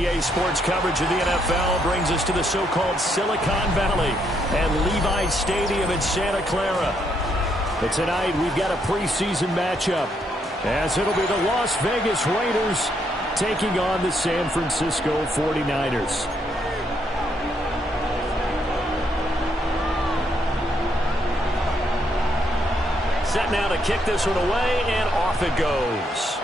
EA Sports coverage of the NFL brings us to the so-called Silicon Valley and Levi Stadium in Santa Clara. But tonight we've got a preseason matchup, as it'll be the Las Vegas Raiders taking on the San Francisco 49ers. Set now to kick this one away, and off it goes.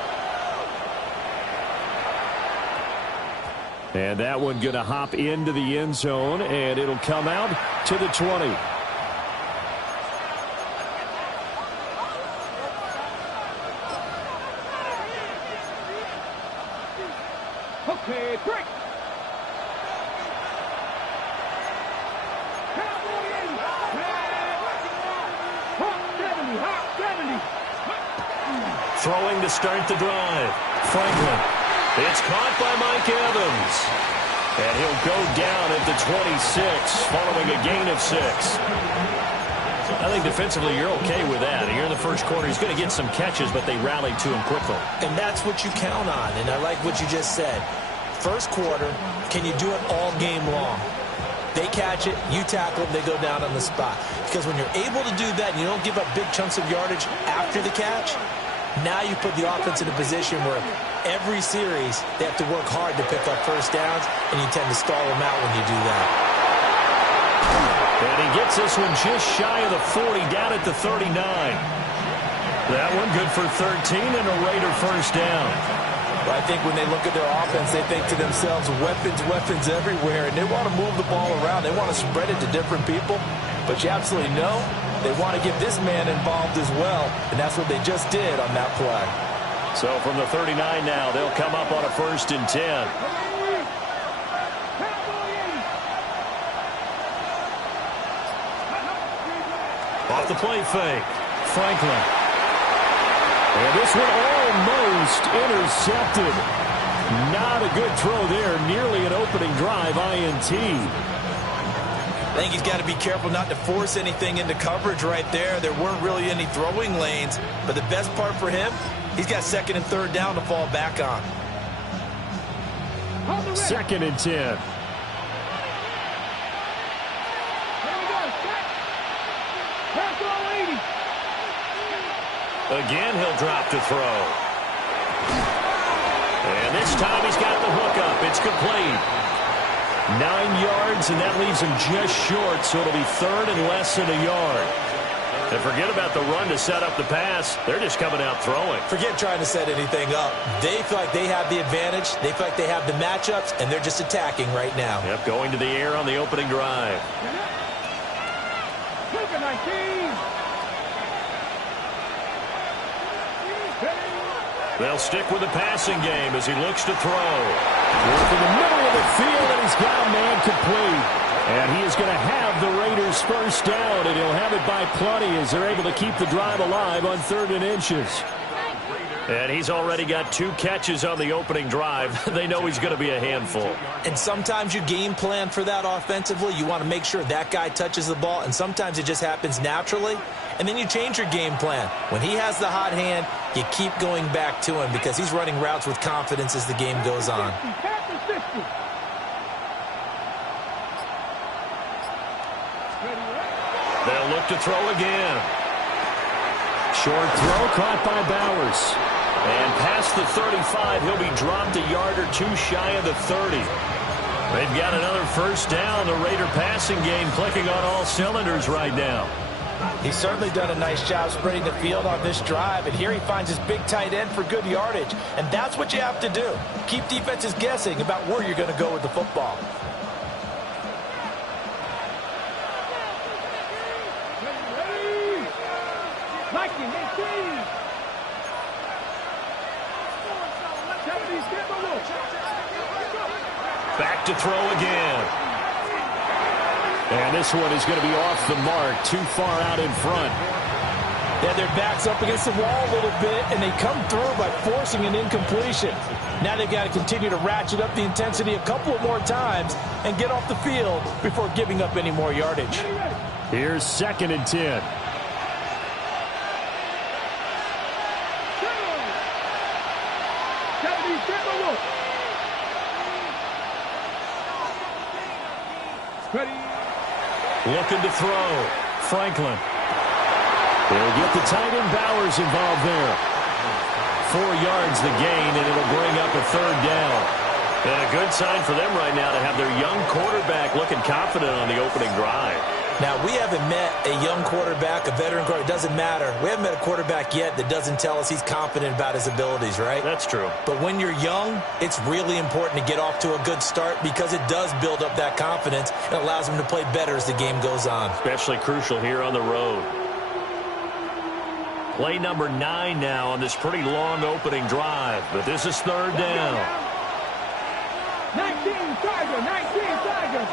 And that one going to hop into the end zone, and it'll come out to the 20. Okay, break. Throwing to start the drive. Franklin. It's caught by Mike Evans. And he'll go down at the 26 following a gain of 6. I think defensively you're okay with that. Here in the first quarter, he's going to get some catches, but they rallied to him quickly. And that's what you count on, and I like what you just said. First quarter, can you do it all game long? They catch it, you tackle them, they go down on the spot. Because when you're able to do that and you don't give up big chunks of yardage after the catch, now you put the offense in a position where every series they have to work hard to pick up first downs, and you tend to stall them out when you do that. And he gets this one just shy of the 40, down at the 39. That one good for 13 and a Raider first down. Well, I think when they look at their offense, they think to themselves, weapons, weapons everywhere, and they want to move the ball around. They want to spread it to different people, but you absolutely know they want to get this man involved as well, and that's what they just did on that play. So from the 39 now, they'll come up on a 1st and 10. Off the play fake. Franklin. And this one almost intercepted. Not a good throw there. Nearly an opening drive INT. I think he's got to be careful not to force anything into coverage right there. There weren't really any throwing lanes. But the best part for him, he's got 2nd and 3rd down to fall back on. 2nd and 10. Again, he'll drop to throw. And this time he's got the hook up. It's complete. 9 yards, and that leaves him just short, so it'll be 3rd and less than a yard. And forget about the run to set up the pass. They're just coming out throwing. Forget trying to set anything up. They feel like they have the advantage. They feel like they have the matchups, and they're just attacking right now. Yep, going to the air on the opening drive. They'll stick with the passing game as he looks to throw. In the middle of the field, and he's got a man complete. And he is going to have the Raiders first down, and he'll have it by plenty as they're able to keep the drive alive on 3rd and inches. And he's already got 2 catches on the opening drive. They know he's going to be a handful. And sometimes you game plan for that offensively. You want to make sure that guy touches the ball, and sometimes it just happens naturally. And then you change your game plan. When he has the hot hand, you keep going back to him because he's running routes with confidence as the game goes on. They'll look to throw again. Short throw caught by Bowers. And past the 35, he'll be dropped a yard or 2 shy of the 30. They've got another first down. The Raider passing game clicking on all cylinders right now. He's certainly done a nice job spreading the field on this drive, and here he finds his big tight end for good yardage. And that's what you have to do. Keep defenses guessing about where you're going to go with the football. Back to throw again. And this one is going to be off the mark, too far out in front. Yeah, their back's up against the wall a little bit, and they come through by forcing an incompletion. Now they've got to continue to ratchet up the intensity a couple of more times and get off the field before giving up any more yardage. Here's 2nd and 10. Ready. Looking to throw. Franklin. They'll get the tight end Bowers involved there. 4 yards the gain, and it'll bring up a 3rd down. And a good sign for them right now to have their young quarterback looking confident on the opening drive. Now, we haven't met a young quarterback, a veteran quarterback. It doesn't matter. We haven't met a quarterback yet that doesn't tell us he's confident about his abilities, right? That's true. But when you're young, it's really important to get off to a good start because it does build up that confidence and allows him to play better as the game goes on. Especially crucial here on the road. Play number 9 now on this pretty long opening drive. But this is 3rd down. 19 Tiger, 19 Tiger.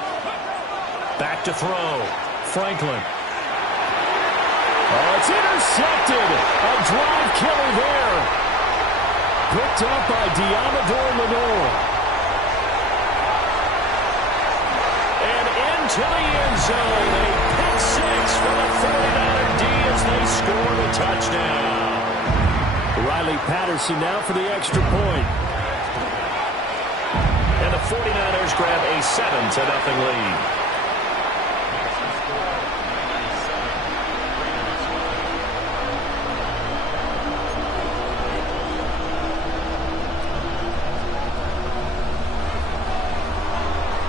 Back to throw. Franklin. Oh, it's intercepted. A drive killer there. Picked up by Diamador Lenore. And into the end zone. A pick 6 for the 49er D as they score the touchdown. Riley Patterson now for the extra point. And the 49ers grab a 7-0 lead.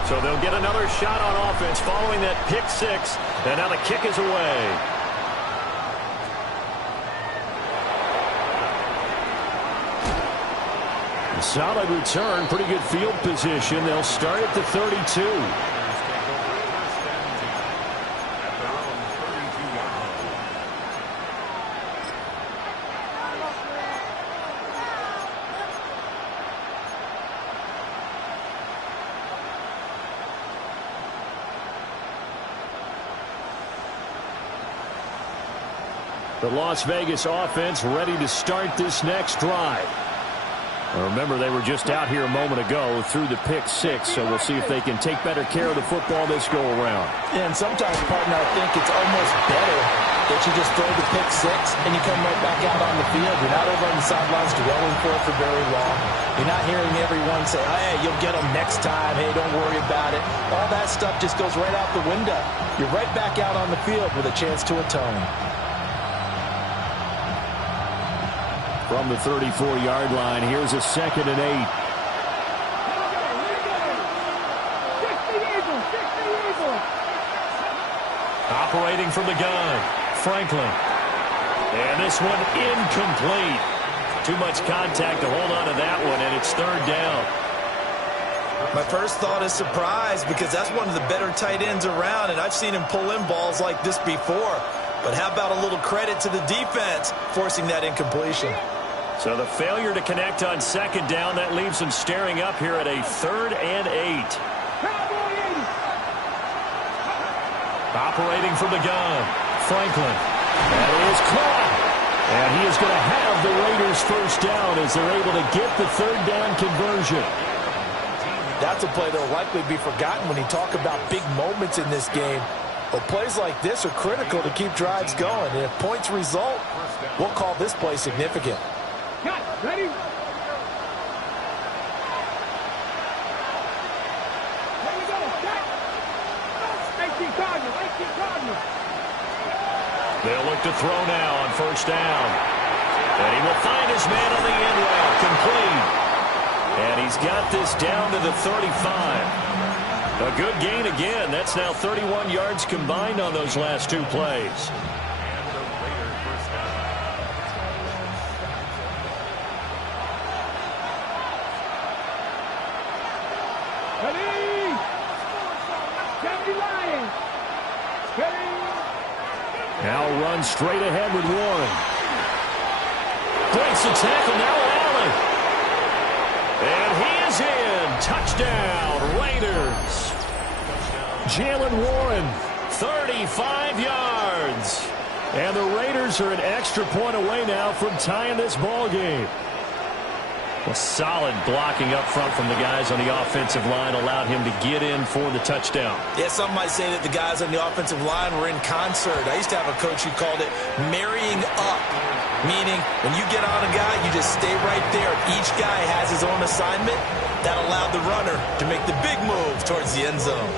So they'll get another shot on offense following that pick 6. And now the kick is away. Solid return, pretty good field position. They'll start at the 32. The Las Vegas offense ready to start this next drive. Remember, they were just out here a moment ago through the pick 6, so we'll see if they can take better care of the football this go-around. Yeah, and sometimes, partner, I think it's almost better that you just throw the pick 6 and you come right back out on the field. You're not over on the sidelines dwelling for it for very long. You're not hearing everyone say, hey, you'll get them next time. Hey, don't worry about it. All that stuff just goes right out the window. You're right back out on the field with a chance to atone. From the 34-yard line, here's a 2nd and 8. Operating from the gun, Franklin. And this one incomplete. Too much contact to hold on to that one, and it's 3rd down. My first thought is surprise because that's one of the better tight ends around, and I've seen him pull in balls like this before. But how about a little credit to the defense forcing that incompletion? So the failure to connect on 2nd down, that leaves them staring up here at a 3rd and 8. Operating from the gun, Franklin. That is caught. And he is going to have the Raiders 1st down as they're able to get the 3rd down conversion. That's a play that will likely be forgotten when you talk about big moments in this game. But plays like this are critical to keep drives going. And if points result, we'll call this play significant. Cut. Ready? They'll look to throw now on 1st down. And he will find his man on the end route, complete. And he's got this down to the 35. A good gain again. That's now 31 yards combined on those last 2 plays. Now run straight ahead with Warren. Breaks the tackle, now Allen. And he is in. Touchdown, Raiders. Jalen Warren, 35 yards. And the Raiders are an extra point away now from tying this ball game. Well, solid blocking up front from the guys on the offensive line allowed him to get in for the touchdown. Yeah, some might say that the guys on the offensive line were in concert. I used to have a coach who called it marrying up, meaning when you get on a guy, you just stay right there. Each guy has his own assignment. That allowed the runner to make the big move towards the end zone.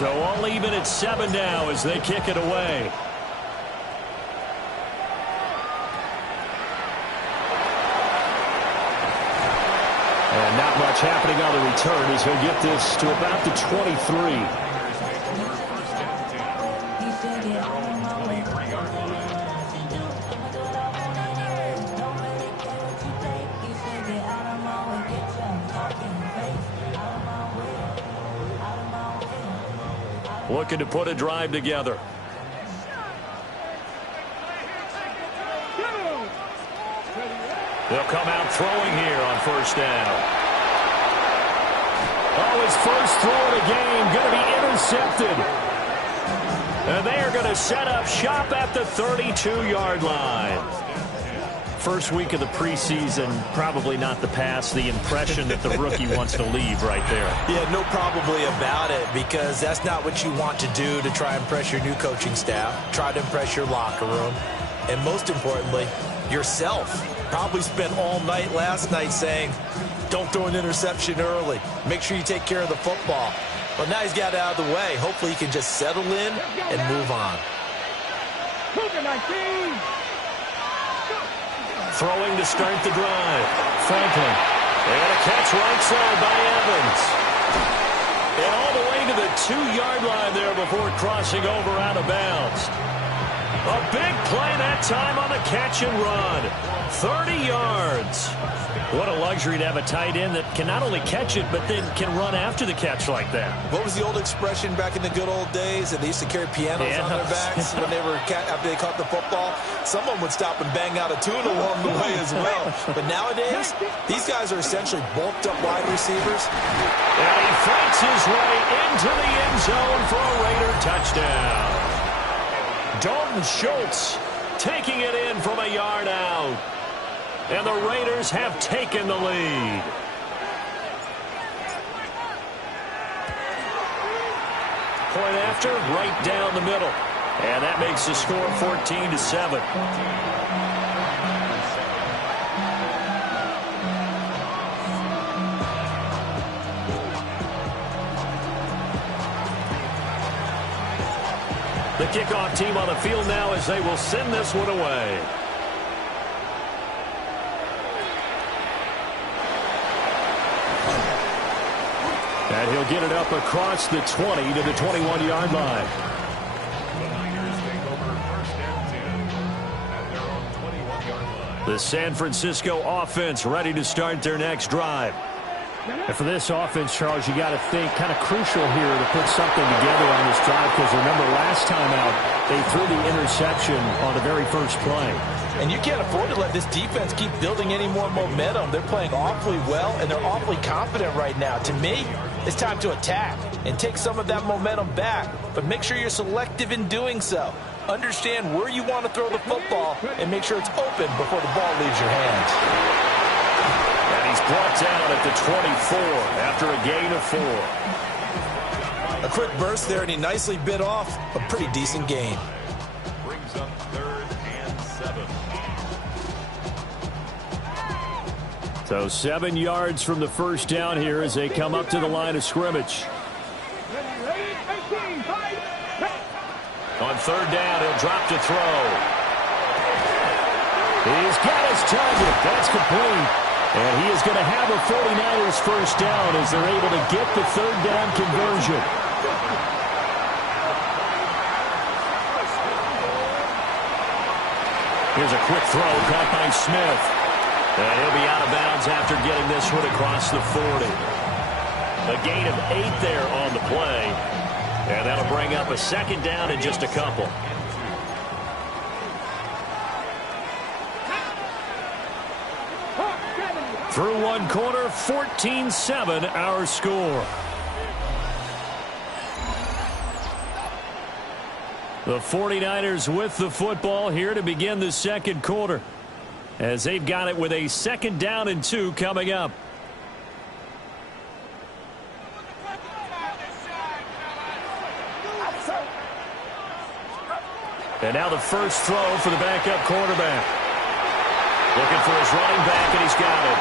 So all even at 7 now as they kick it away. And not much happening on the return as he'll get this to about the 23. Looking to put a drive together. They'll come out throwing here on first down. Oh, his first throw of the game going to be intercepted. And they are going to set up shop at the 32-yard line. First week of the preseason, probably not the pass, the impression that the rookie wants to leave right there. Yeah, no probably about it, because that's not what you want to do to try and impress your new coaching staff, try to impress your locker room, and most importantly, yourself. Probably spent all night last night saying, don't throw an interception early. Make sure you take care of the football. Well, now he's got it out of the way. Hopefully he can just settle in and move on. Throwing to start the drive. Franklin. And a catch right side by Evans. And all the way to the 2-yard line there before crossing over out of bounds. A big play that time on the catch and run. 30 yards. What a luxury to have a tight end that can not only catch it, but then can run after the catch like that. What was the old expression back in the good old days that they used to carry pianos on their backs when they were after they caught the football? Someone would stop and bang out a tune along the way as well. But nowadays, these guys are essentially bulked up wide receivers. And he fights his way into the end zone for a Raider touchdown. Dalton Schultz taking it in from a yard out. And the Raiders have taken the lead. Point after, right down the middle. And that makes the score 14-7. The kickoff team on the field now as they will send this one away. And he'll get it up across the 20 to the 21-yard line. The San Francisco offense ready to start their next drive. And for this offense, Charles, you got to think kind of crucial here to put something together on this drive, because remember last time out they threw the interception on the very first play. And you can't afford to let this defense keep building any more momentum. They're playing awfully well, and they're awfully confident right now. To me, it's time to attack and take some of that momentum back. But make sure you're selective in doing so. Understand where you want to throw the football and make sure it's open before the ball leaves your hands. And he's brought down at the 24 after a gain of 4. A quick burst there, and he nicely bit off a pretty decent gain. Brings up 3rd and 7. So 7 yards from the first down here as they come up to the line of scrimmage. On 3rd down, he'll drop to throw. He's got his target. That's complete. And he is going to have a 49ers first down as they're able to get the 3rd down conversion. Here's a quick throw caught by Smith. And he'll be out of bounds after getting this one across the 40. A gain of 8 there on the play. And that'll bring up a 2nd down in just a couple. Through one quarter, 14-7 our score. The 49ers with the football here to begin the 2nd quarter, as they've got it with a 2nd down and 2 coming up. And now the first throw for the backup quarterback. Looking for his running back, and he's got it.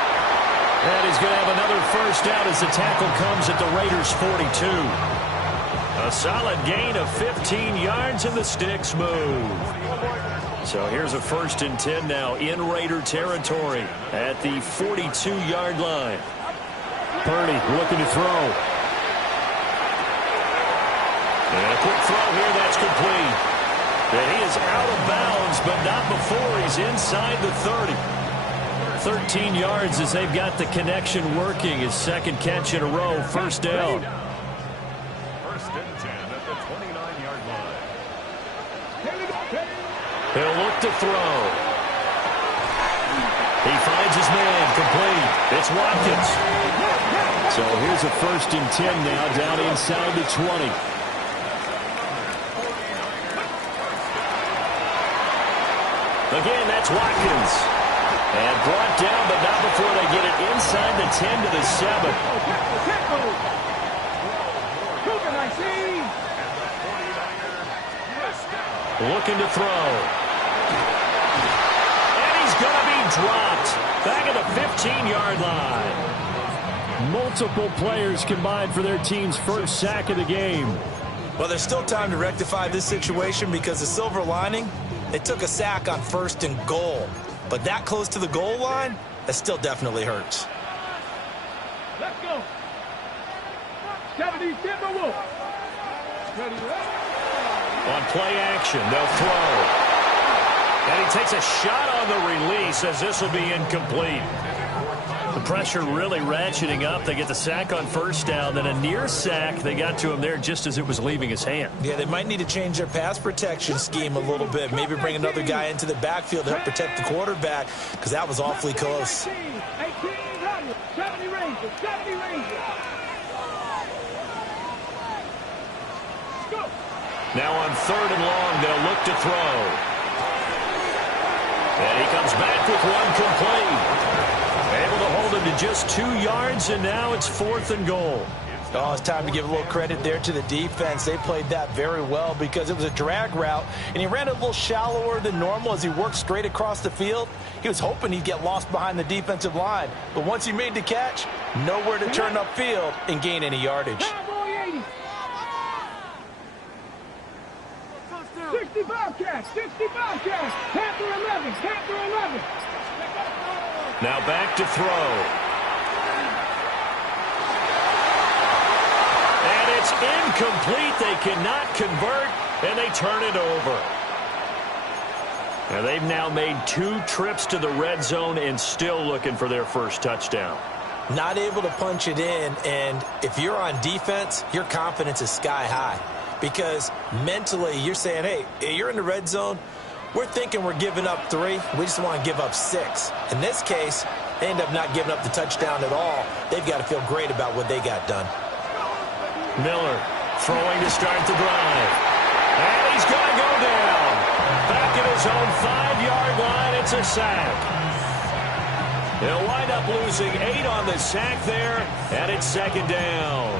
And he's going to have another first down as the tackle comes at the Raiders' 42. A solid gain of 15 yards, and the sticks move. So here's a 1st and 10 now in Raider territory at the 42-yard line. Purdy looking to throw. And a quick throw here, that's complete. And he is out of bounds, but not before he's inside the 30. 13 yards as they've got the connection working. His 2nd catch in a row, 1st down. 1st and 10 at the 29-yard line. He'll look to throw. He finds his man, complete. It's Watkins. So here's a 1st and 10 now, down inside the 20. Again, that's Watkins. And brought down, but not before they get it inside the 10 to the 7. Looking to throw. And he's going to be dropped. Back at the 15-yard line. Multiple players combined for their team's 1st sack of the game. Well, there's still time to rectify this situation because the silver lining, they took a sack on 1st and goal. But that close to the goal line, that still definitely hurts. Let's go. 70 Timberwolves. On play action, they'll throw. And he takes a shot on the release as this will be incomplete. The pressure really ratcheting up. They get the sack on 1st down, then a near sack. They got to him there just as it was leaving his hand. Yeah, they might need to change their pass protection scheme a little bit. Maybe bring another guy into the backfield to help protect the quarterback because that was awfully close. 1800, 70 Rangers, 70 Rangers. Go. Now on 3rd and long, they'll look to throw. And he comes back with one complete. Able to hold him to just 2 yards, and now it's 4th and goal. Oh, it's time to give a little credit there to the defense. They played that very well because it was a drag route, and he ran a little shallower than normal as he worked straight across the field. He was hoping he'd get lost behind the defensive line, but once he made the catch, nowhere to turn upfield and gain any yardage. 65 catch, 65 catch. Panther 11, Panther 11. Now back to throw. And it's incomplete. They cannot convert, and they turn it over. And they've now made 2 trips to the red zone and still looking for their 1st touchdown. Not able to punch it in, and if you're on defense, your confidence is sky high. Because mentally, you're saying, hey, you're in the red zone. We're thinking we're giving up 3. We just want to give up 6. In this case, they end up not giving up the touchdown at all. They've got to feel great about what they got done. Miller throwing to start the drive. And he's going to go down. Back at his own 5-yard line, it's a sack. They'll wind up losing 8 on the sack there, and it's 2nd down.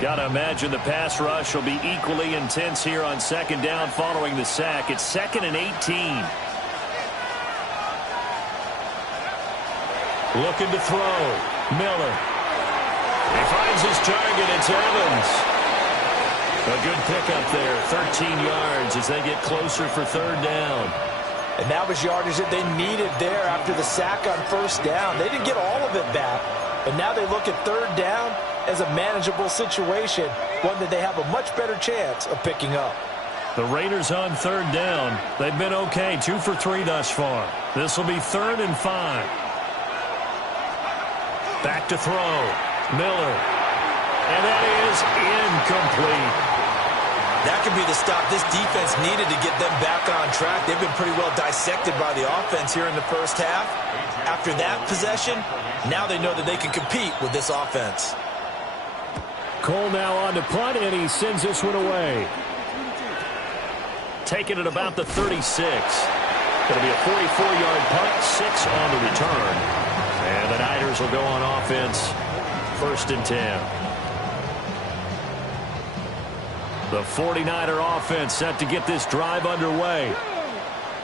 Got to imagine the pass rush will be equally intense here on 2nd down following the sack. It's 2nd and 18. Looking to throw. Miller. He finds his target. It's Evans. A good pickup there. 13 yards as they get closer for 3rd down. And that was yardage that they needed there after the sack on 1st down. They didn't get all of it back, but now they look at 3rd down as a manageable situation, one that they have a much better chance of picking up. The Raiders on 3rd down. They've been okay, 2 for 3 thus far. This will be 3rd and 5. Back to throw. Miller. And that is incomplete. That could be the stop this defense needed to get them back on track. They've been pretty well dissected by the offense here in the 1st half. After that possession, now they know that they can compete with this offense. Cole now on to punt, and he sends this one away. Taking it about the 36. Going to be a 44-yard punt, 6 on the return. And the Niners will go on offense, 1st and 10. The 49er offense set to get this drive underway.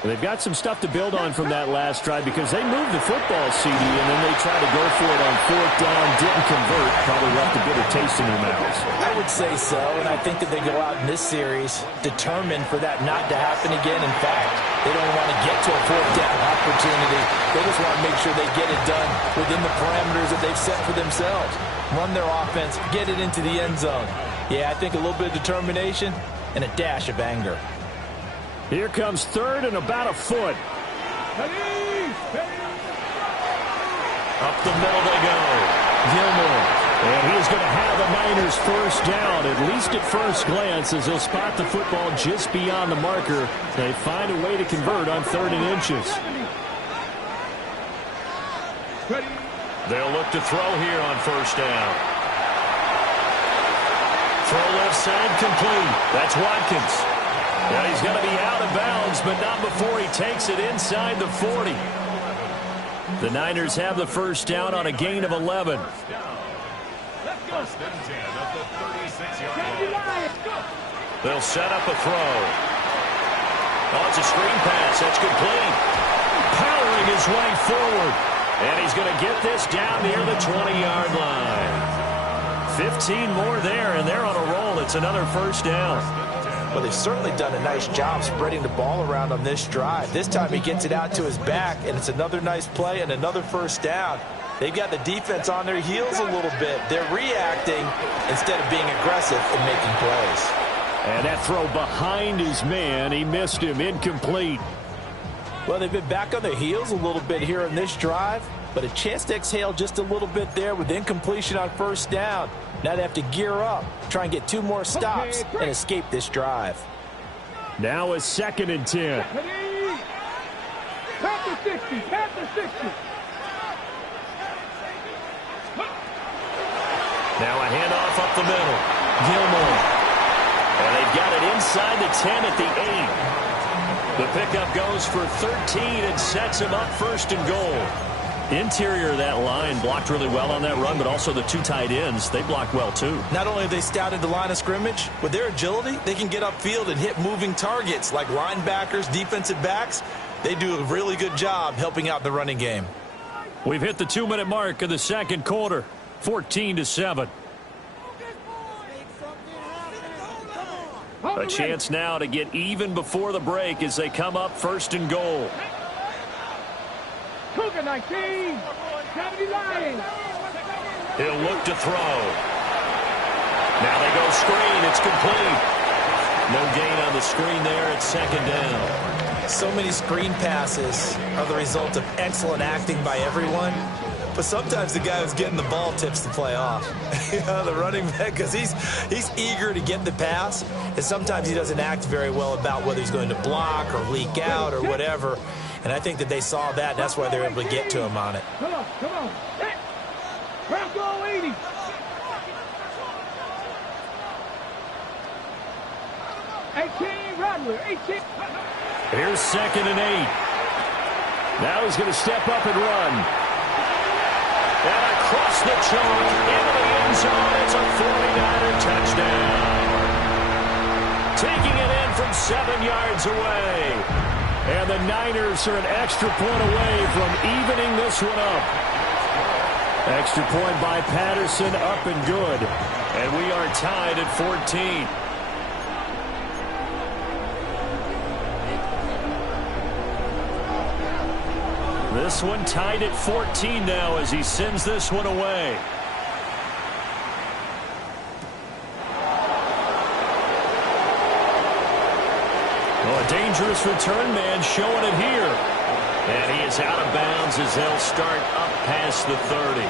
They've got some stuff to build on from that last drive because they moved the football, CD, and then they tried to go for it on 4th down, didn't convert, probably left a bitter taste in their mouths. I would say so, and I think that they go out in this series determined for that not to happen again. In fact, they don't want to get to a 4th down opportunity. They just want to make sure they get it done within the parameters that they've set for themselves. Run their offense, get it into the end zone. Yeah, I think a little bit of determination and a dash of anger. Here comes 3rd and about a foot. Up the middle they go. Gilmore. And he's going to have the Niners first down, at least at first glance, as they'll spot the football just beyond the marker. They find a way to convert on 3rd and inches. They'll look to throw here on first down. Throw left side complete. That's Watkins. Well, he's going to be out of bounds, but not before he takes it inside the 40. The Niners have the first down on a gain of 11. First and 10 at the 36-yard line. They'll set up a throw. Oh, it's a screen pass. That's complete. Powering his way forward. And he's going to get this down near the 20-yard line. 15 more there, and they're on a roll. It's another first down. Well, they've certainly done a nice job spreading the ball around on this drive. This time he gets it out to his back, and it's another nice play and another first down. They've got the defense on their heels a little bit. They're reacting instead of being aggressive and making plays. And that throw behind his man, he missed him, incomplete. Well, they've been back on their heels a little bit here on this drive, but a chance to exhale just a little bit there with incompletion on first down. Now they have to gear up, try and get 2 more stops, and escape this drive. Now a 2nd and 10. Panther 60, Panther 60. Now a handoff up the middle. Gilmore. And they've got it inside the 10 at the 8. The pickup goes for 13 and sets him up 1st and goal. Interior of that line blocked really well on that run, but also the 2 tight ends, they blocked well too. Not only have they scouted the line of scrimmage, with their agility, they can get upfield and hit moving targets like linebackers, defensive backs. They do a really good job helping out the running game. We've hit the 2-minute mark of the 2nd quarter, 14-7. A chance now to get even before the break as they come up 1st and goal. Cougar 19, 70 Lions. He'll look to throw. Now they go screen. It's complete. No gain on the screen there. It's 2nd down. So many screen passes are the result of excellent acting by everyone. But sometimes the guy who's getting the ball tips the play off. The running back, because he's eager to get the pass, and sometimes he doesn't act very well about whether he's going to block or leak out or whatever. And I think that they saw that, and that's why they're able to get to him on it. Come on, come on. Hey, Bronco 80. Rattler, 18. Here's 2nd and 8. Now he's going to step up and run. And across the chalk into the end zone. It's a 49er touchdown. Taking it in from 7 yards away. And the Niners are an extra point away from evening this one up. Extra point by Patterson, up and good. And we are tied at 14. This one tied at 14 now as he sends this one away. Oh, a dangerous return man showing it here. And he is out of bounds as they'll start up past the 30.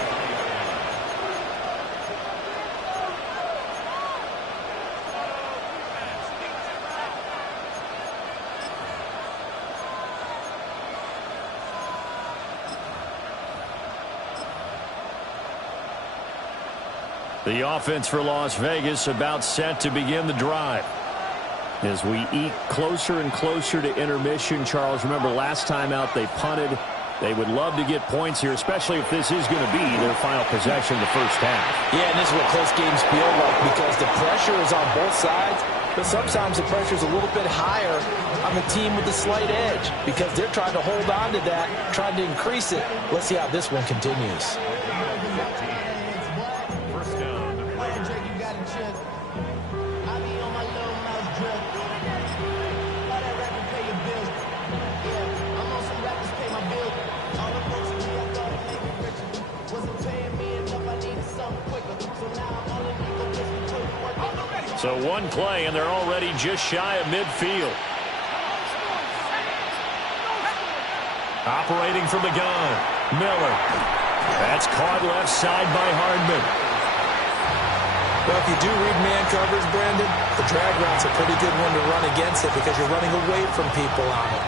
The offense for Las Vegas about set to begin the drive. As we eke closer and closer to intermission, Charles, remember last time out they punted. They would love to get points here, especially if this is going to be their final possession of the first half. Yeah, and this is what close games feel like because the pressure is on both sides. But sometimes the pressure is a little bit higher on the team with the slight edge because they're trying to hold on to that, trying to increase it. Let's see how this one continues. So one play, and they're already just shy of midfield. Operating from the gun, Miller. That's caught left side by Hardman. Well, if you do read man covers, Brandon, the drag route's a pretty good one to run against it because you're running away from people on it.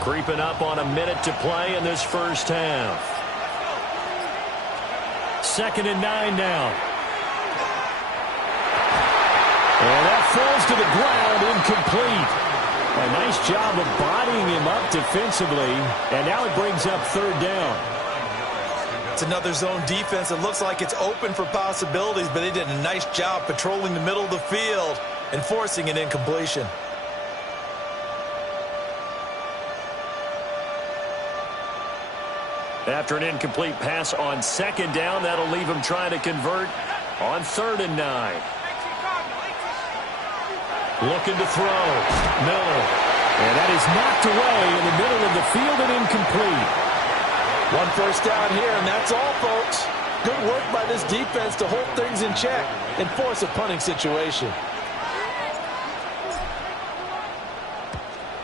Creeping up on a minute to play in this first half. 2nd and 9 now. And that falls to the ground, incomplete. A nice job of bodying him up defensively, and now it brings up 3rd down. It's another zone defense. It looks like it's open for possibilities, but they did a nice job patrolling the middle of the field and forcing an incompletion. After an incomplete pass on 2nd down, that'll leave him trying to convert on 3rd and 9. Looking to throw. Miller. And that is knocked away in the middle of the field and incomplete. 1 first down here, and that's all, folks. Good work by this defense to hold things in check and force a punting situation.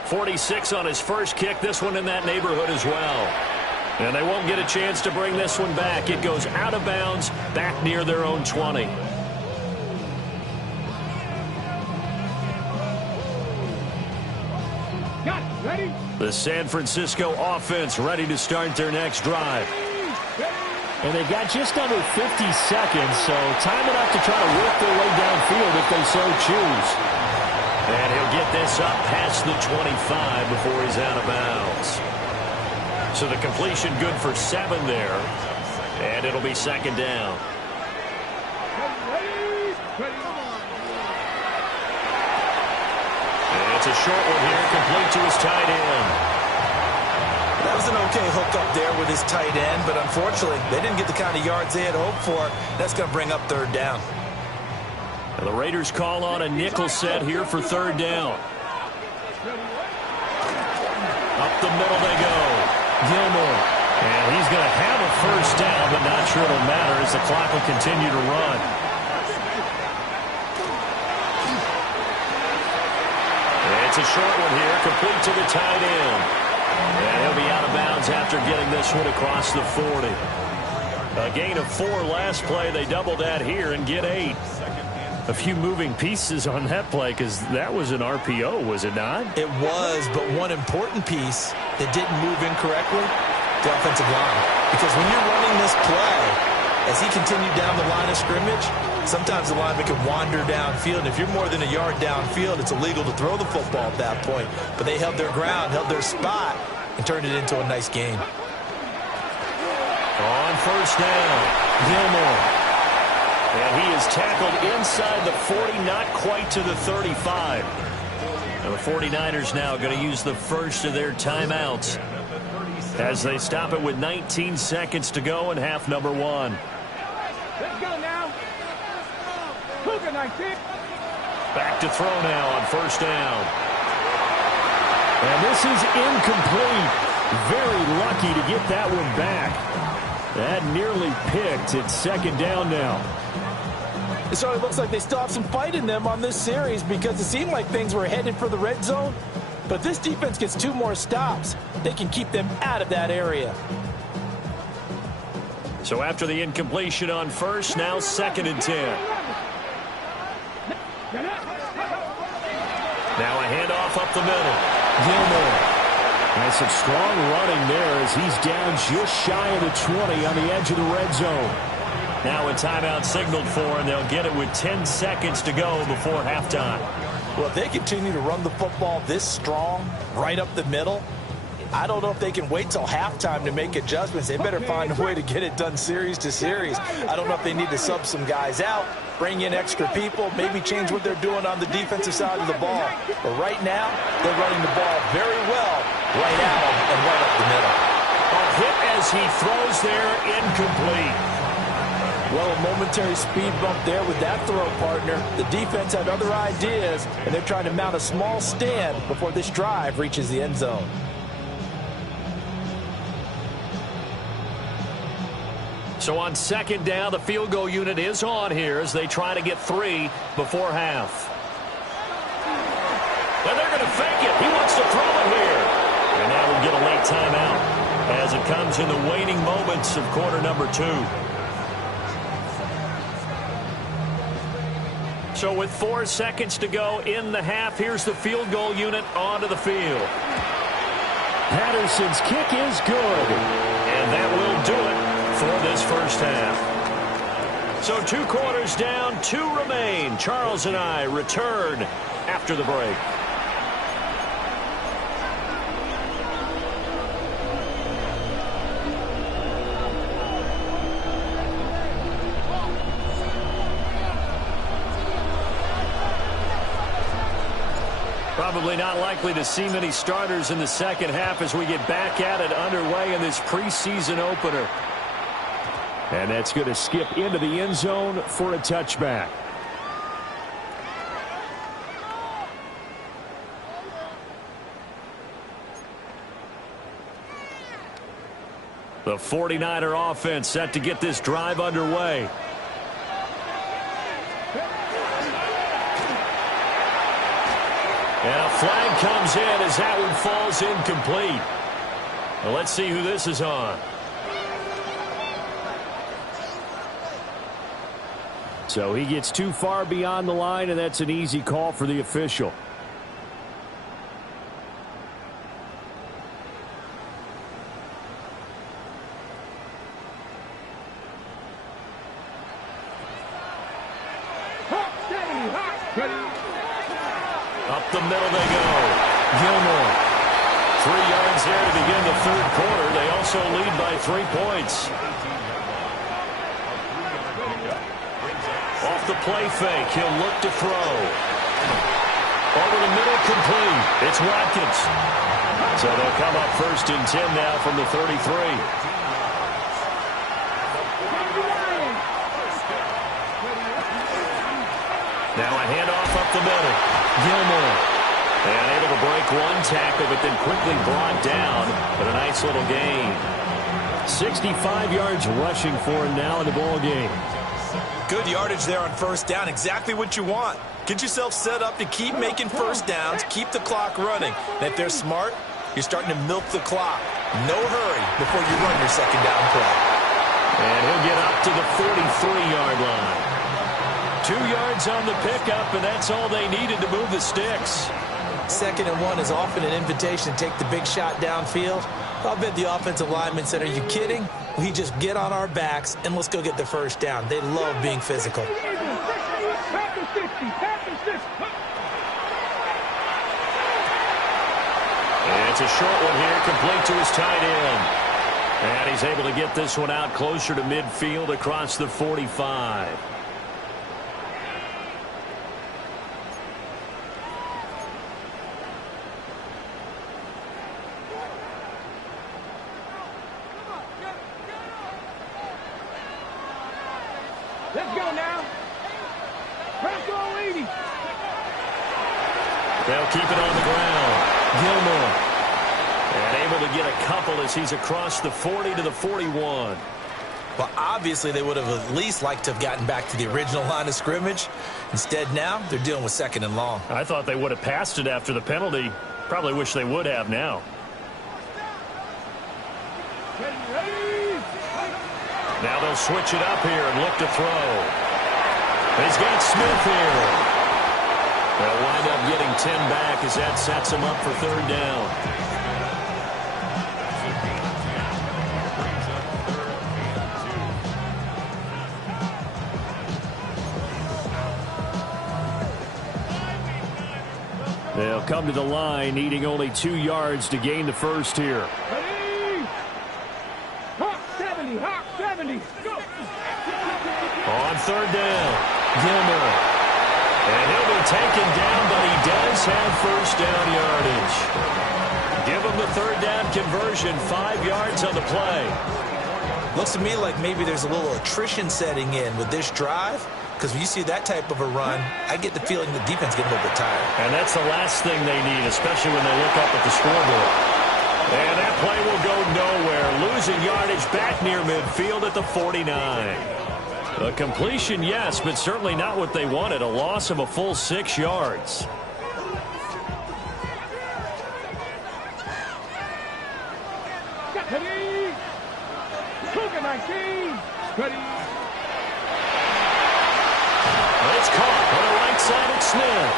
46 on his first kick. This one in that neighborhood as well. And they won't get a chance to bring this one back. It goes out of bounds back near their own 20. Got it. Ready? The San Francisco offense ready to start their next drive. And they've got just under 50 seconds, so time enough to try to work their way downfield if they so choose. And he'll get this up past the 25 before he's out of bounds. So the completion good for 7 there. And it'll be 2nd down. And it's a short one here, complete to his tight end. That was an okay hook up there with his tight end, but unfortunately, they didn't get the kind of yards they had hoped for. That's going to bring up 3rd down. And the Raiders call on a nickel set here for 3rd down. Up the middle they go. Gilmore. And he's going to have a first down, but not sure it'll matter as the clock will continue to run. And it's a short one here, complete to the tight end. And he'll be out of bounds after getting this one across the 40. A gain of 4 last play. They double that here and get 8. A few moving pieces on that play because that was an RPO, was it not? It was, but one important piece that didn't move incorrectly, the offensive line. Because when you're running this play, as he continued down the line of scrimmage, sometimes the lineman can wander downfield. And if you're more than a yard downfield, it's illegal to throw the football at that point. But they held their ground, held their spot, and turned it into a nice game. On first down, Gilmore. And he is tackled inside the 40, not quite to the 35. And the 49ers now going to use the first of their timeouts as they stop it with 19 seconds to go in half number 1. Let's go now. Cougar 19. Back to throw now on first down. And this is incomplete. Very lucky to get that one back. That nearly picked. It's 2nd down now. It certainly looks like they still have some fight in them on this series because it seemed like things were headed for the red zone. But if this defense gets 2 more stops, they can keep them out of that area. So after the incompletion on first, now 2nd and 10. Now a handoff up the middle. Gilmore. And some strong running there as he's down just shy of the 20 on the edge of the red zone. Now a timeout signaled for, and they'll get it with 10 seconds to go before halftime. Well, if they continue to run the football this strong, right up the middle, I don't know if they can wait till halftime to make adjustments. They better find a way to get it done series to series. I don't know if they need to sub some guys out, bring in extra people, maybe change what they're doing on the defensive side of the ball. But right now, they're running the ball very well right at them and right up the middle. A hit as he throws there, incomplete. Well, a momentary speed bump there with that throw, partner. The defense had other ideas, and they're trying to mount a small stand before this drive reaches the end zone. So on second down, the field goal unit is on here as they try to get 3 before half. And they're going to fake it. He wants to throw it here. And now we'll get a late timeout as it comes in the waning moments of quarter number 2. So with 4 seconds to go in the half, here's the field goal unit onto the field. Patterson's kick is good. And that will do it for this first half. So 2 quarters down, 2 remain. Charles and I return after the break. Probably not likely to see many starters in the second half as we get back at it underway in this preseason opener. And that's going to skip into the end zone for a touchback. The 49er offense set to get this drive underway. And a flag comes in as that one falls incomplete. Well, let's see who this is on. So he gets too far beyond the line, and that's an easy call for the official. Up the middle they go. Gilmore. 3 yards there to begin the third quarter. They also lead by 3 points. Off the play fake, he'll look to throw. Over the middle, complete. It's Watkins. So they'll come up 1st and 10 now from the 33. Now a handoff up the middle. Gilmore. And able to break 1 tackle, but then quickly brought down. But a nice little gain. 65 yards rushing for him now in the ball game. Good yardage there on 1st down. Exactly what you want. Get yourself set up to keep making 1st downs, keep the clock running. And if they're smart, you're starting to milk the clock. No hurry before you run your 2nd down play. And he'll get up to the 43-yard line. 2 yards on the pickup, and that's all they needed to move the sticks. 2nd and 1 is often an invitation to take the big shot downfield. I'll bet the offensive lineman said, are you kidding? We just get on our backs and let's go get the 1st down. They love being physical. And it's a short one here, complete to his tight end. And he's able to get this one out closer to midfield across the 45. Let's go now. Press on, lady. They'll keep it on the ground. Gilmore. And able to get a couple as he's across the 40 to the 41. Well, obviously they would have at least liked to have gotten back to the original line of scrimmage. Instead now, they're dealing with 2nd and long. I thought they would have passed it after the penalty. Probably wish they would have now. Now they'll switch it up here and look to throw. He's got Smith here. They'll wind up getting 10 back as that sets him up for 3rd down. They'll come to the line, needing only 2 yards to gain the first here. Ready? Hawk 70, Hawk 70. Go. On third down, Gilmore. And he'll be taken down, but he does have first down yardage. Give him the third down conversion, 5 yards on the play. Looks to me like maybe there's a little attrition setting in with this drive, because when you see that type of a run, I get the feeling the defense getting a little bit tired. And that's the last thing they need, especially when they look up at the scoreboard. And that play will go nowhere. Losing yardage back near midfield at the 49. A completion, yes, but certainly not what they wanted. A loss of a full 6 yards. Ready? Cougar 19. Ready? It's caught on the right side of Smith.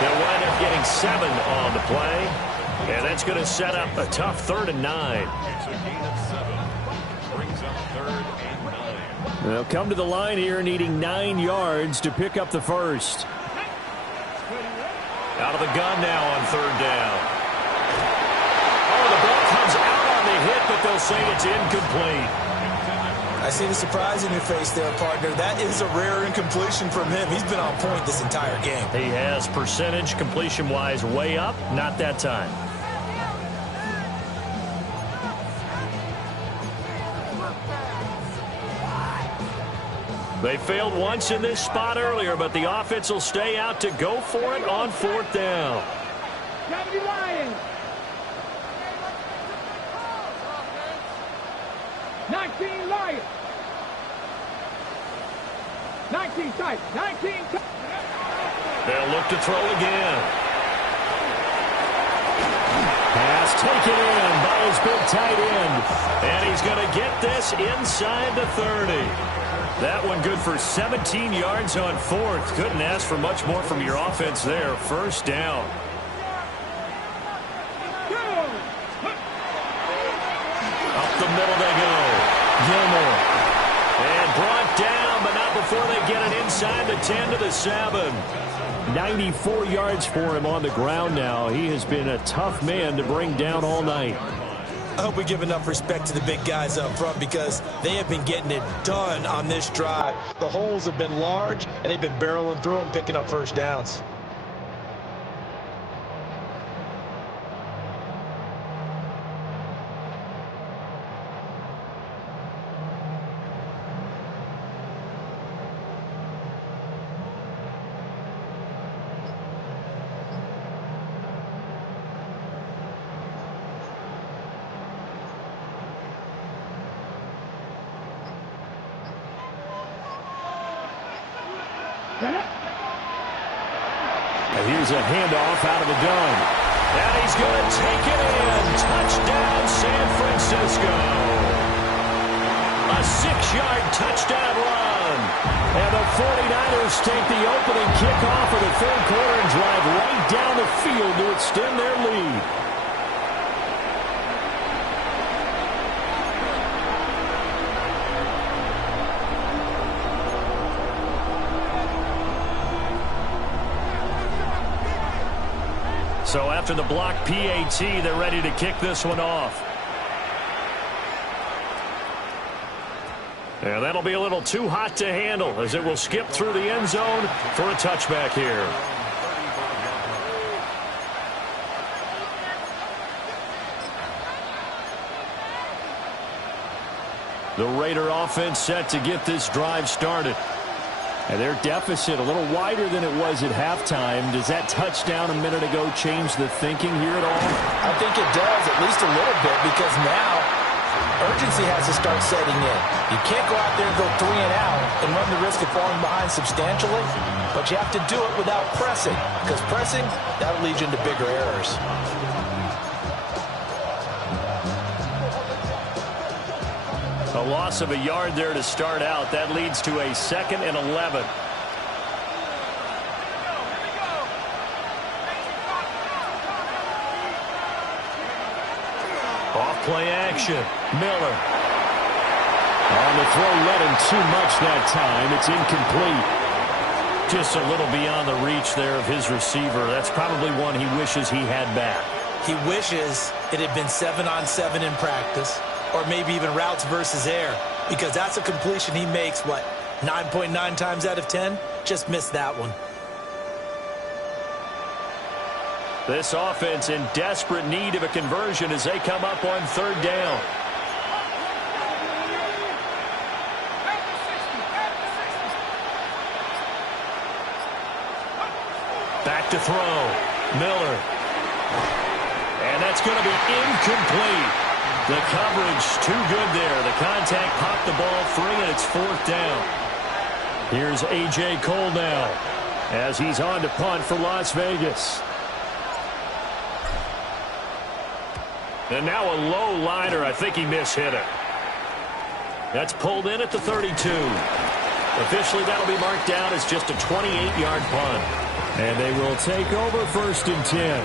They'll wind up getting 7 on the play. And that's going to set up a tough 3rd and 9. It's a gain of 7. Brings up 3rd and 9. They'll come to the line here, needing 9 yards to pick up the first. Out of the gun now on 3rd down. Oh, the ball comes out on the hit, but they'll say it's incomplete. I see the surprise in your face there, partner. That is a rare incompletion from him. He's been on point this entire game. He has percentage completion-wise way up, not that time. They failed once in this spot earlier, but the offense will stay out to go for it on 4th down. 70 Lions. 19 Lions. 19 tight. 19 tight. They'll look to throw again. Pass taken in by his big tight end. And he's going to get this inside the 30. That one good for 17 yards on 4th. Couldn't ask for much more from your offense there. 1st down. Up the middle they go. Gilmore. And brought down, but not before they get it inside the 10 to the 7. 94 yards for him on the ground now. He has been a tough man to bring down all night. I hope we give enough respect to the big guys up front because they have been getting it done on this drive. The holes have been large, and they've been barreling through them, picking up first downs. And here's a handoff out of the gun. And he's going to take it in. Touchdown, San Francisco. A 6-yard touchdown run. And the 49ers take the opening kickoff of the 3rd quarter and drive right down the field to extend their lead. So after the block PAT, they're ready to kick this one off. And that'll be a little too hot to handle as it will skip through the end zone for a touchback here. The Raider offense set to get this drive started. And their deficit a little wider than it was at halftime. Does that touchdown a minute ago change the thinking here at all? I think it does, at least a little bit, because now urgency has to start setting in. You can't go out there and go 3 and out and run the risk of falling behind substantially, but you have to do it without pressing, because pressing, that'll lead you into bigger errors. A loss of a yard there to start out. That leads to a 2nd and 11. Off play action. Miller. On the throw, led him too much that time. It's incomplete. Just a little beyond the reach there of his receiver. That's probably one he wishes he had back. He wishes it had been 7-on-7 in practice, or maybe even routes versus air, because that's a completion he makes, what, 9.9 times out of 10? Just missed that one. This offense in desperate need of a conversion as they come up on third down. Back to throw. Miller. And that's going to be incomplete. The coverage too good there. The contact popped the ball free, and it's fourth down. Here's A.J. Cole now as he's on to punt for Las Vegas. And now a low liner. I think he mishit it. That's pulled in at the 32. Officially, that'll be marked down as just a 28-yard punt. And they will take over first and 10.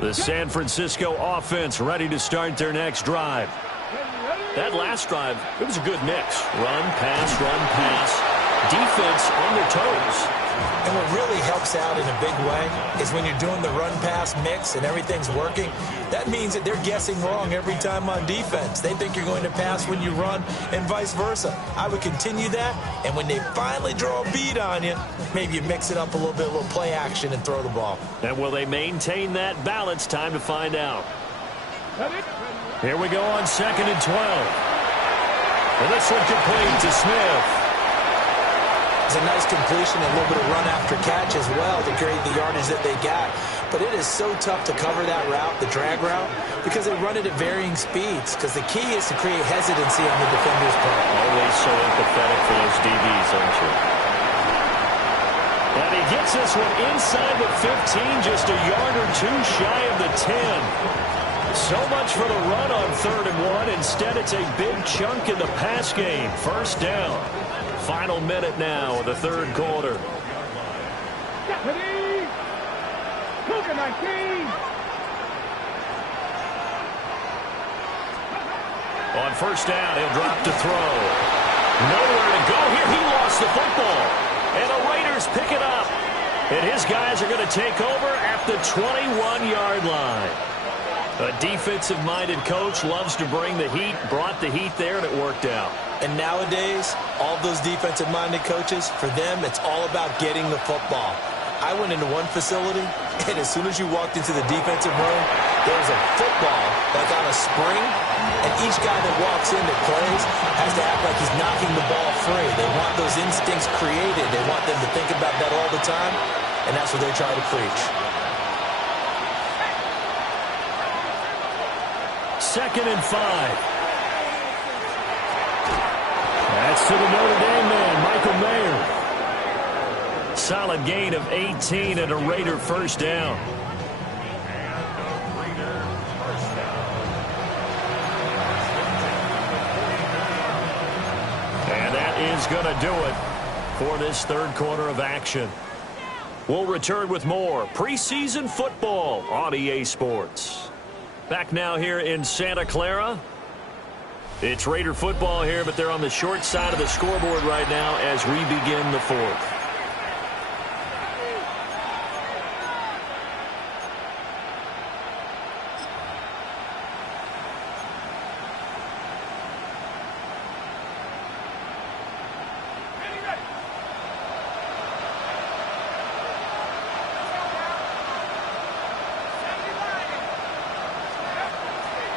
The San Francisco offense ready to start their next drive. That last drive, it was a good mix. Run, pass, defense on their toes. And what really helps out in a big way is when you're doing the run-pass mix and everything's working, that means that they're guessing wrong every time on defense. They think you're going to pass when you run and vice versa. I would continue that, and when they finally draw a bead on you, maybe you mix it up a little bit, a little play action, and throw the ball. And will they maintain that balance? Time to find out. Here we go on 2nd and 12. And this one complete to Smith. It's a nice completion, a little bit of run after catch as well to create the yardage that they got. But it is so tough to cover that route, the drag route, because they run it at varying speeds. Because the key is to create hesitancy on the defender's part. Always so empathetic for those DBs, aren't you? And he gets this one inside the 15, just a yard or two shy of the 10. So much for the run on 3rd and 1. Instead, it's a big chunk in the pass game. First down. Final minute now of the third quarter. On first down, he'll drop to throw. Nowhere to go here. He lost the football. And the Raiders pick it up. And his guys are going to take over at the 21-yard line. A defensive-minded coach loves to bring the heat, brought the heat there, and it worked out. And nowadays, all those defensive-minded coaches, for them, it's all about getting the football. I went into one facility, and as soon as you walked into the defensive room, there was a football like on a spring, and each guy that walks in that plays has to act like he's knocking the ball free. They want those instincts created. They want them to think about that all the time, and that's what they try to preach. 2nd and 5. That's to the Notre Dame man, Michael Mayer. Solid gain of 18 and a Raider first down. And that is going to do it for this third quarter of action. We'll return with more preseason football on EA Sports. Back now here in Santa Clara. It's Raider football here, but they're on the short side of the scoreboard right now as we begin the fourth.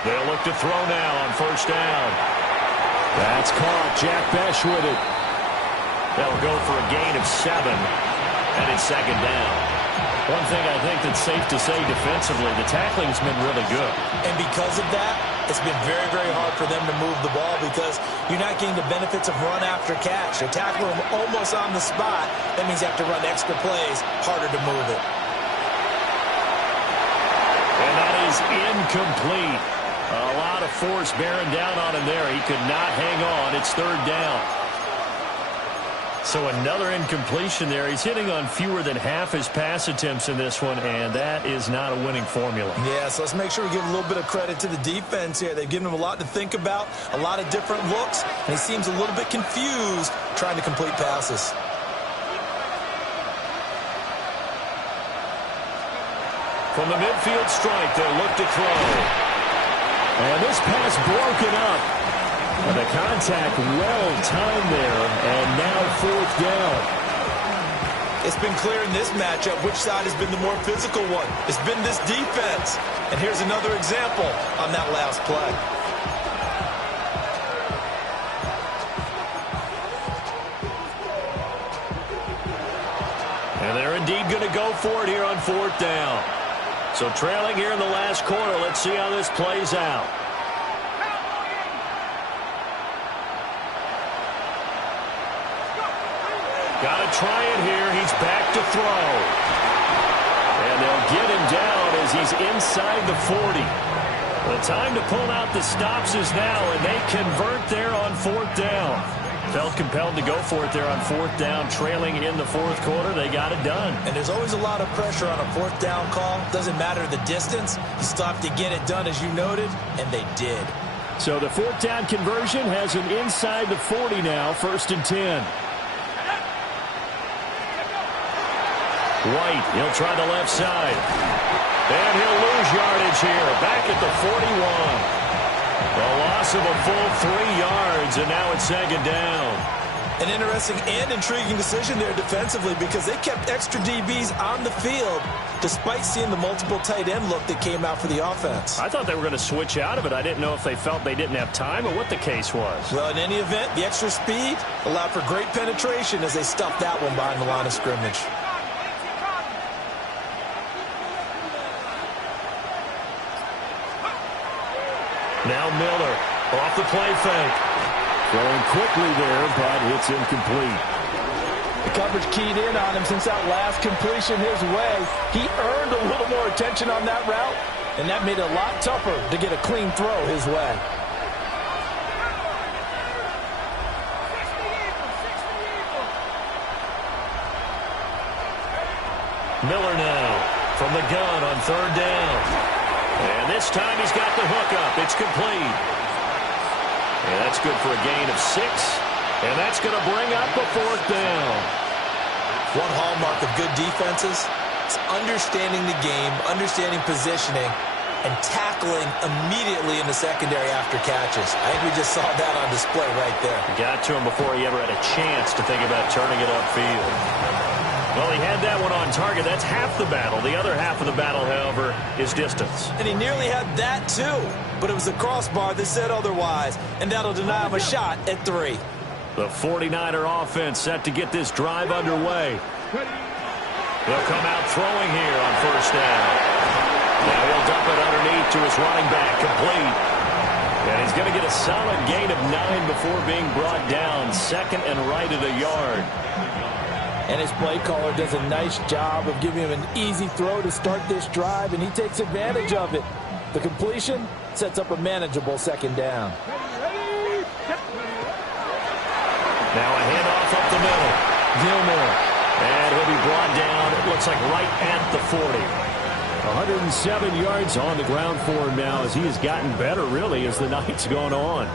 They'll look to throw now on first down. That's caught. Jack Besh with it. They'll go for a gain of 7, and it's second down. One thing I think that's safe to say defensively, the tackling's been really good. And because of that, it's been very, very hard for them to move the ball because you're not getting the benefits of run after catch. They're tackling them almost on the spot. That means you have to run extra plays, harder to move it. And that is incomplete. A lot of force bearing down on him there. He could not hang on. It's third down. So another incompletion there. He's hitting on fewer than half his pass attempts in this one, and that is not a winning formula. Yeah, so let's make sure we give a little bit of credit to the defense here. They've given him a lot to think about, a lot of different looks, and he seems a little bit confused trying to complete passes. From the midfield strike, they'll look to throw. And this pass broken up. And the contact well-timed there, and now 4th down. It's been clear in this matchup which side has been the more physical one. It's been this defense. And here's another example on that last play. And they're indeed going to go for it here on 4th down. So trailing here in the last quarter, let's see how this plays out. Got to try it here. He's back to throw. And they'll get him down as he's inside the 40. The time to pull out the stops is now, and they convert there on 4th down. Felt compelled to go for it there on 4th down, trailing in the 4th quarter. They got it done. And there's always a lot of pressure on a 4th down call. Doesn't matter the distance. You stop to get it done, as you noted, and they did. So the 4th down conversion has him inside the 40 now, 1st and 10. White, he'll try the left side. And he'll lose yardage here, back at the 41. The loss of a full 3 yards, and now it's 2nd down. An interesting and intriguing decision there defensively because they kept extra DBs on the field despite seeing the multiple tight end look that came out for the offense. I thought they were going to switch out of it. I didn't know if they felt they didn't have time or what the case was. Well, in any event, the extra speed allowed for great penetration as they stuffed that one behind the line of scrimmage. Now Miller off the play fake. Throwing quickly there, but it's incomplete. The coverage keyed in on him since that last completion his way. He earned a little more attention on that route, and that made it a lot tougher to get a clean throw his way. Miller now from the gun on 3rd down. And this time he's got the hook up. It's complete. And that's good for a gain of 6. And that's going to bring up the 4th down. One hallmark of good defenses is understanding the game, understanding positioning, and tackling immediately in the secondary after catches. I think we just saw that on display right there. Got to him before he ever had a chance to think about turning it upfield. Well, he had that one on target. That's half the battle. The other half of the battle, however, is distance. And he nearly had that, too. But it was the crossbar that said otherwise, and that'll deny him a shot at 3. The 49er offense set to get this drive underway. He'll come out throwing here on 1st down. Now he'll dump it underneath to his running back, complete. And he's going to get a solid gain of 9 before being brought down. 2nd and right at a yard. And his play caller does a nice job of giving him an easy throw to start this drive, and he takes advantage of it. The completion sets up a manageable 2nd down. Now a handoff up the middle. Gilmore. And he'll be brought down, it looks like right at the 40. 107 yards on the ground for him now as he has gotten better, really, as the night's gone on.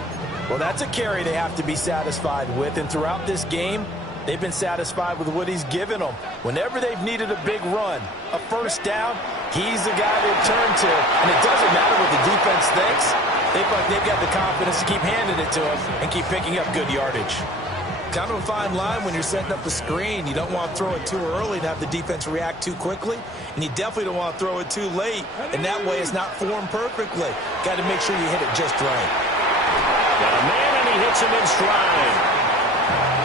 Well, that's a carry they have to be satisfied with, and throughout this game, they've been satisfied with what he's given them. Whenever they've needed a big run, a 1st down, he's the guy they turn to. And it doesn't matter what the defense thinks. They feel like they've got the confidence to keep handing it to him and keep picking up good yardage. Kind of a fine line when you're setting up the screen. You don't want to throw it too early and have the defense react too quickly. And you definitely don't want to throw it too late. And that way it's not formed perfectly. Got to make sure you hit it just right. Got a man and he hits him in stride.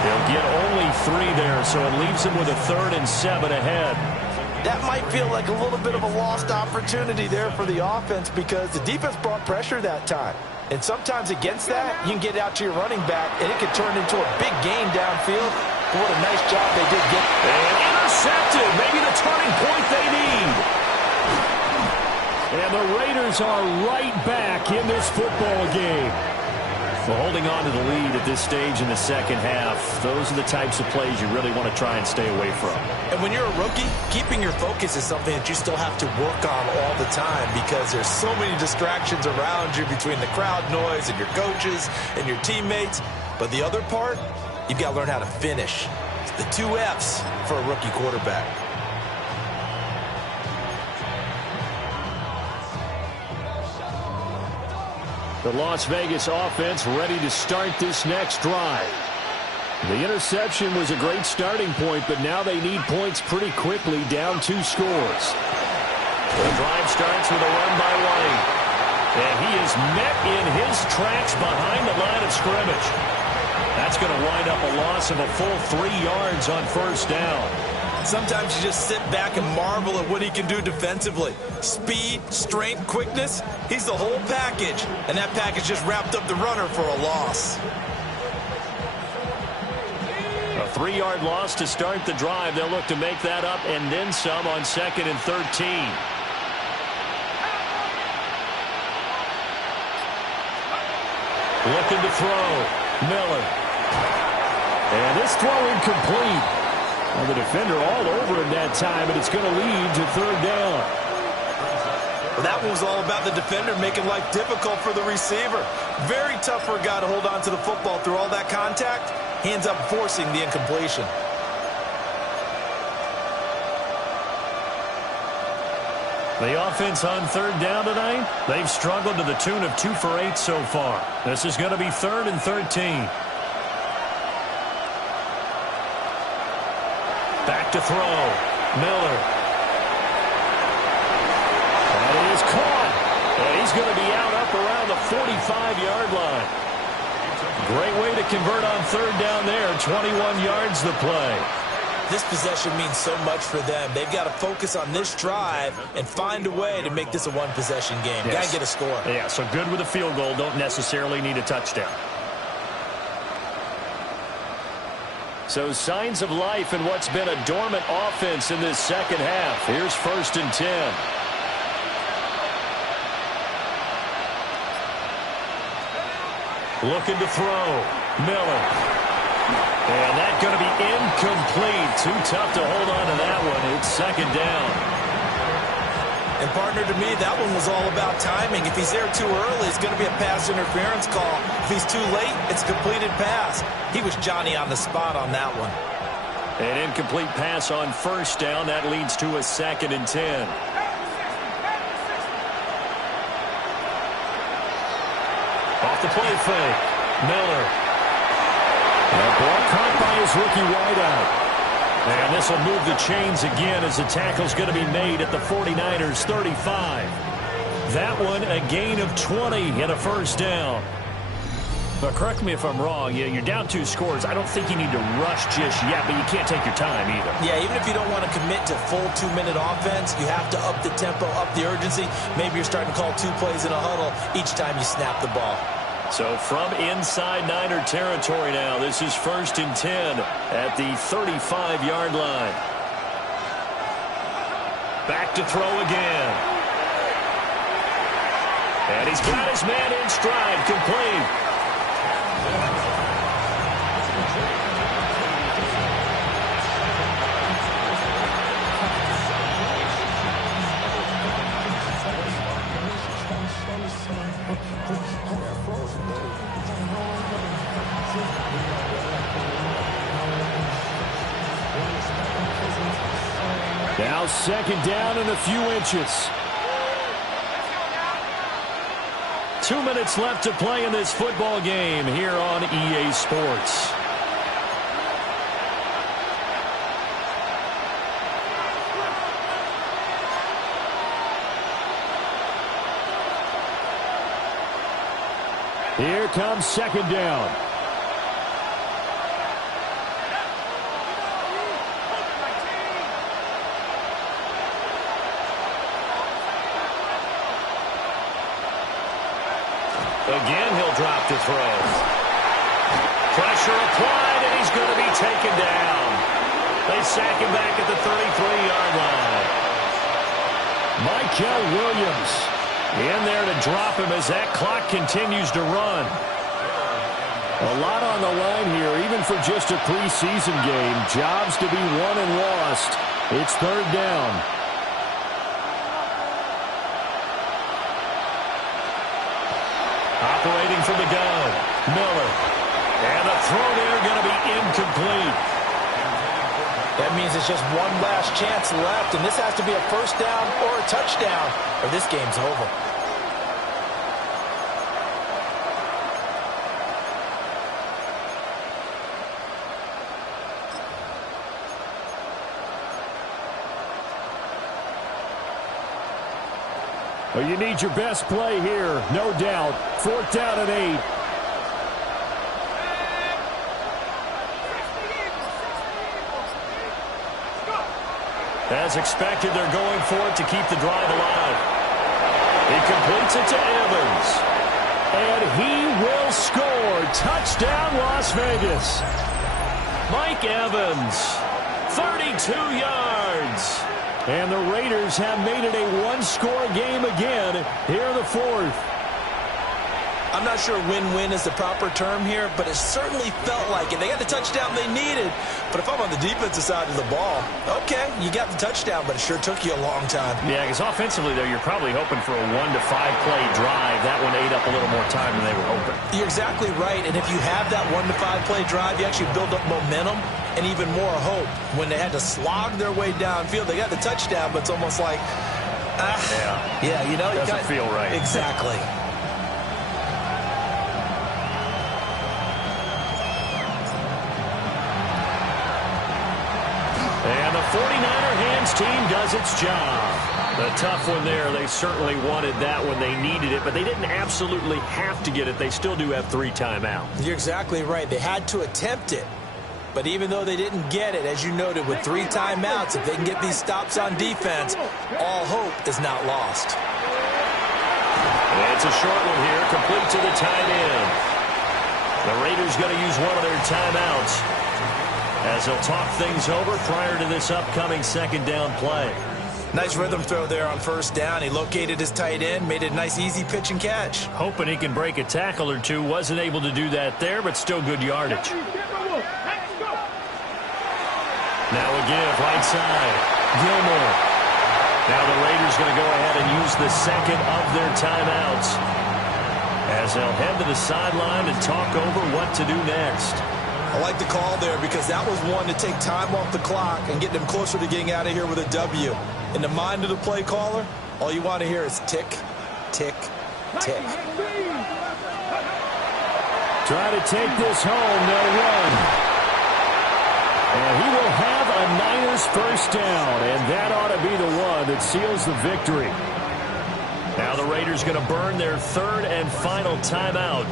He'll get only 3 there, so it leaves him with a 3rd and 7 ahead. That might feel like a little bit of a lost opportunity there for the offense because the defense brought pressure that time. And sometimes against that, you can get out to your running back, and it can turn into a big gain downfield. But what a nice job they did get. And intercepted, maybe the turning point they need. And the Raiders are right back in this football game. Well, holding on to the lead at this stage in the second half, those are the types of plays you really want to try and stay away from. And when you're a rookie, keeping your focus is something that you still have to work on all the time because there's so many distractions around you between the crowd noise and your coaches and your teammates. But the other part, you've got to learn how to finish. It's the 2 F's for a rookie quarterback. The Las Vegas offense ready to start this next drive. The interception was a great starting point, but now they need points pretty quickly, down 2 scores. The drive starts with a run by White. And he is met in his tracks behind the line of scrimmage. That's going to wind up a loss of a full 3 yards on first down. Sometimes you just sit back and marvel at what he can do defensively. Speed, strength, quickness, he's the whole package. And that package just wrapped up the runner for a loss. A 3-yard loss to start the drive. They'll look to make that up and then some on 2nd and 13. Looking to throw. Miller. And this throw incomplete. Well, the defender all over him that time, and it's going to lead to 3rd down. Well, that one was all about the defender making life difficult for the receiver. Very tough for a guy to hold on to the football through all that contact. He ends up forcing the incompletion. The offense on 3rd down tonight, they've struggled to the tune of 2 for 8 so far. This is going to be 3rd and 13. Back to throw. Miller. And it is caught. And he's going to be out up around the 45-yard line. Great way to convert on 3rd down there. 21 yards the play. This possession means so much for them. They've got to focus on this drive and find a way to make this a one-possession game. Yes. Got to get a score. Yeah, so good with a field goal. Don't necessarily need a touchdown. So signs of life in what's been a dormant offense in this second half. Here's 1st and 10. Looking to throw. Miller. And that's going to be incomplete. Too tough to hold on to that one. It's 2nd down. And, partner, to me, that one was all about timing. If he's there too early, it's going to be a pass interference call. If he's too late, it's a completed pass. He was Johnny on the spot on that one. An incomplete pass on 1st down. That leads to a 2nd and 10. Off the play fake. Miller. That ball caught by his rookie wideout. And this will move the chains again as the tackle's going to be made at the 49ers 35. That one a gain of 20 and a 1st down. But correct me if I'm wrong. Yeah, you're down 2 scores. I don't think you need to rush just yet, but you can't take your time either. Yeah, even if you don't want to commit to full 2-minute offense, you have to up the tempo, up the urgency. Maybe you're starting to call 2 plays in a huddle each time you snap the ball. So from inside Niner territory now, this is 1st and 10 at the 35-yard line. Back to throw again. And he's got his man in stride, complete. Now 2nd down and a few inches. 2 minutes left to play in this football game here on EA Sports. Here comes 2nd down. Again, he'll drop to throw. Pressure applied, and he's going to be taken down. They sack him back at the 33-yard line. Michael Williams in there to drop him as that clock continues to run. A lot on the line here, even for just a preseason game. Jobs to be won and lost. It's third down. Operating from the gun, Miller. And the throw there going to be incomplete. That means it's just one last chance left, and this has to be a first down or a touchdown, or this game's over. Well, you need your best play here, no doubt. Fourth down and 8. As expected, they're going for it to keep the drive alive. He completes it to Evans. And he will score. Touchdown, Las Vegas. Mike Evans, 32 yards. And the Raiders have made it a one-score game again here in the fourth. I'm not sure win-win is the proper term here, but it certainly felt like it. They got the touchdown they needed. But if I'm on the defensive side of the ball, okay, you got the touchdown, but it sure took you a long time. Yeah, because offensively, though, you're probably hoping for a 1 to 5 play drive. That one ate up a little more time than they were hoping. You're exactly right, and if you have that 1 to 5 play drive, you actually build up momentum and even more hope. When they had to slog their way downfield, they got the touchdown, but it's almost like, yeah, you know, doesn't feel right. Exactly. And the 49er hands team does its job. The tough one there. They certainly wanted that when they needed it, but they didn't absolutely have to get it. They still do have 3 timeouts. You're exactly right. They had to attempt it. But even though they didn't get it, as you noted, with 3 timeouts, if they can get these stops on defense, all hope is not lost. And it's a short one here, complete to the tight end. The Raiders going to use one of their timeouts as they'll talk things over prior to this upcoming second down play. Nice rhythm throw there on first down. He located his tight end, made it a nice, easy pitch and catch. Hoping he can break a tackle or two. Wasn't able to do that there, but still good yardage. Now a give, right side, Gilmore. Now the Raiders going to go ahead and use the second of their timeouts as they'll head to the sideline and talk over what to do next. I like the call there because that was one to take time off the clock and get them closer to getting out of here with a W. In the mind of the play caller, all you want to hear is tick, tick, tick. Try to take this home, they'll run. And he will have a Niners first down, and that ought to be the one that seals the victory. Now the Raiders going to burn their third and final timeout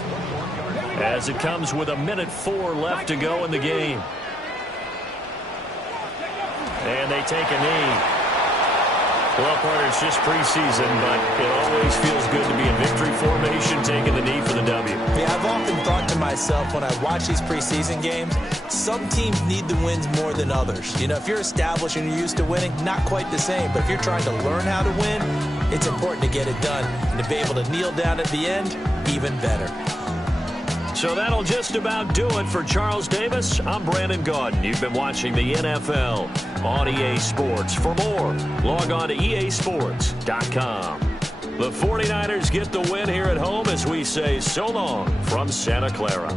as it comes with 1:04 left to go in the game. And they take a knee. Well, partner, it's just preseason, but it always feels good to be in victory formation, taking the knee for the W. Yeah, I've often thought to myself when I watch these preseason games, some teams need the wins more than others. You know, if you're established and you're used to winning, not quite the same. But if you're trying to learn how to win, it's important to get it done. And to be able to kneel down at the end, even better. So that'll just about do it for Charles Davis. I'm Brandon Gaudin. You've been watching the NFL on EA Sports. For more, log on to easports.com. The 49ers get the win here at home as we say so long from Santa Clara.